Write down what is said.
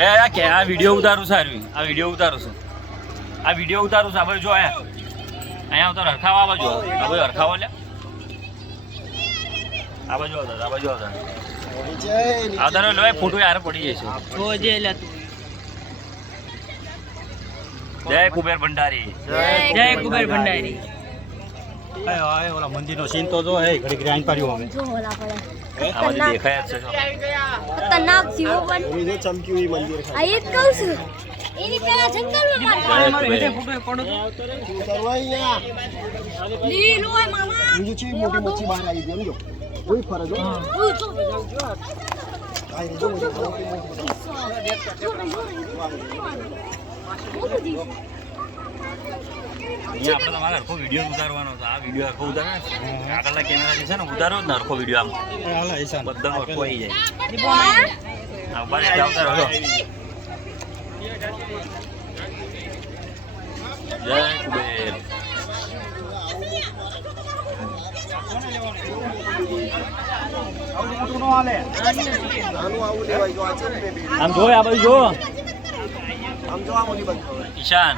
એ કે આ વિડીયો ઉતારું સારું આ વિડીયો ઉતારું છું આ વિડીયો ઉતારું છું આ બાજુ જો અહીંયા તો રખાવા આ બાજુ રખાવો લે આ બાજુ આવતા આવતા લો ફોટો યાર પડી જશે જય કુબેર ભંડારી જય કુબેર ભંડારી ઓલા મંદિરનો સીન તો જો હે ઘડી ઘડી આઈ પાડ્યો અમે જો ઓલા પડે આ બાજુ દેખાય જ છે ખતરનાક જીવો પણ એ ચમક્યું ઈ મંદિર આ એક કહું છું એની પેલા જંગલમાં લીલો હોય મામા બીજું છે મોટી મચ્છી બહાર આવી ગઈ સમજો કોઈ ફરજ હો આઈ જો અહીંયા આપણે તમારે આખો વિડીયો ઉતારવાનો હતો આ વિડીયો આખો ઉતારે આગળના કેમેરા જે છે ને ઉતારો જ ને આખો વિડીયો આમ હાલા ઈશાન બધા આખો આવી જાય આ બારે ઉતારો જો જય કુબેર આમ જો આ બાજુ જો આમ જો આ મોટી બંધ ઈશાન